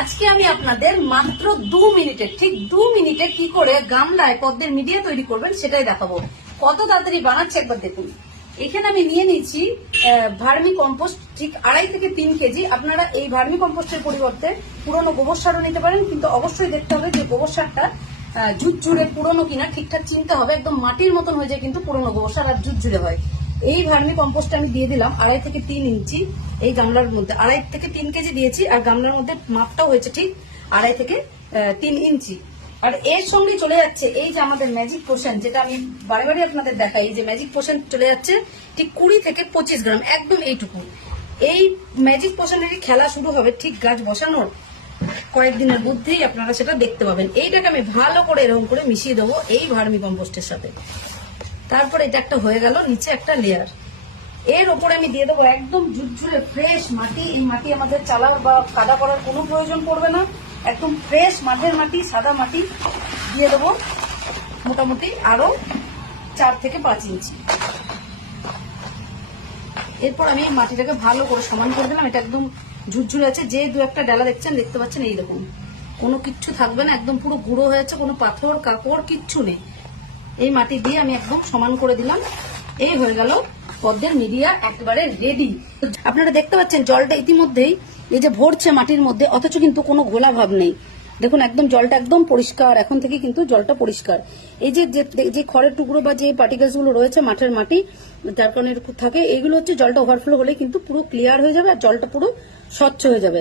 আজকে আমি আপনাদের মাত্র 2 মিনিটে ঠিক 2 মিনিটে কি করে গামলায় পদ্মের মিডিয়া তৈরি করবেন সেটাই দেখাবো। কত তাড়াতাড়ি বানাচ্ছে একবার দেখুন। এখানে আমি নিয়ে নিয়েছি ভার্মি কম্পোস্ট, ঠিক 2.5 থেকে 3 কেজি। আপনারা এই ভার্মি কম্পোস্টের পরিবর্তে পুরনো গোবর সারও নিতে পারেন, কিন্তু অবশ্যই দেখতে হবে যে গোবর সারটা ঝুরঝুরে পুরনো কিনা ঠিকঠাক চিনতে হবে। একদম মাটির মতন হয়ে যায় কিন্তু পুরনো গোবর সার, আর ঝুরঝুরে হয়। এই ভার্মি কম্পোস্ট আমি দিয়ে দিলাম 2.5 থেকে 3 ইঞ্চি এই গামলার মধ্যে। 2.5 থেকে 3 কেজি দিয়েছি, আর গামলার মধ্যে মাপটাও হয়েছে ঠিক 2.5 থেকে 3 ইঞ্চি। আর এর সঙ্গে চলে যাচ্ছে এই যে আমাদের ম্যাজিক পোশন, যেটা আমি বারে বারে আপনাদের দেখাই। এই যে ম্যাজিক পোশন চলে যাচ্ছে ঠিক 20 থেকে 25 গ্রাম, একদম এইটুকু। এই ম্যাজিক পোশনেরই খেলা শুরু হবে ঠিক গাছ বসানোর কয়েকদিনের মধ্যেই, আপনারা সেটা দেখতে পাবেন। এইটাকে আমি ভালো করে এরকম করে মিশিয়ে দেবো এই ভার্মি কম্পোস্টের সাথে। তারপর এটা একটা হয়ে গেল, নিচে একটা লেয়ার। এর ওপরে আমি দিয়ে দেবো একদম ঝুরঝুরে ফ্রেশ মাটি। এই মাটি আমাদের চালা বা কাদা করার কোনো প্রয়োজন পড়বে না, একদম ফ্রেশ মাঠের মাটি, সাদা মাটি দিয়ে দেবো মোটামুটি আরো 4 থেকে 5 ইঞ্চি। এরপর আমি এই মাটিটাকে ভালো করে সমান করে দিলাম। এটা একদম ঝুরঝুরে আছে, যে 2-1টা ডালা দেখতে পাচ্ছেন এইরকম, কোনো কিচ্ছু থাকবে না, একদম পুরো গুঁড়ো হয়েছে, কোনো পাথর কাপড় কিচ্ছু নেই। এই মাটি দিয়ে আমি একদম সমান করে দিলাম। এই হয়ে গেল পদ্মের মিডিয়া একেবারে রেডি। আপনারা দেখতে পাচ্ছেন জলটা ইতিমধ্যেই এই যে ভরছে মাটির মধ্যে, অথচ কিন্তু কোনো ঘোলা ভাব নেই। দেখুন একদম জলটা একদম পরিষ্কার, এখন থেকে কিন্তু জলটা পরিষ্কার। এই যে খড়ের টুকরো বা যে পার্টিকেলস গুলো রয়েছে মাঠের মাটি, যার কারণে থাকে, এগুলো হচ্ছে জলটা ওভারফ্লো হলে কিন্তু পুরো ক্লিয়ার হয়ে যাবে আর জলটা পুরো স্বচ্ছ হয়ে যাবে।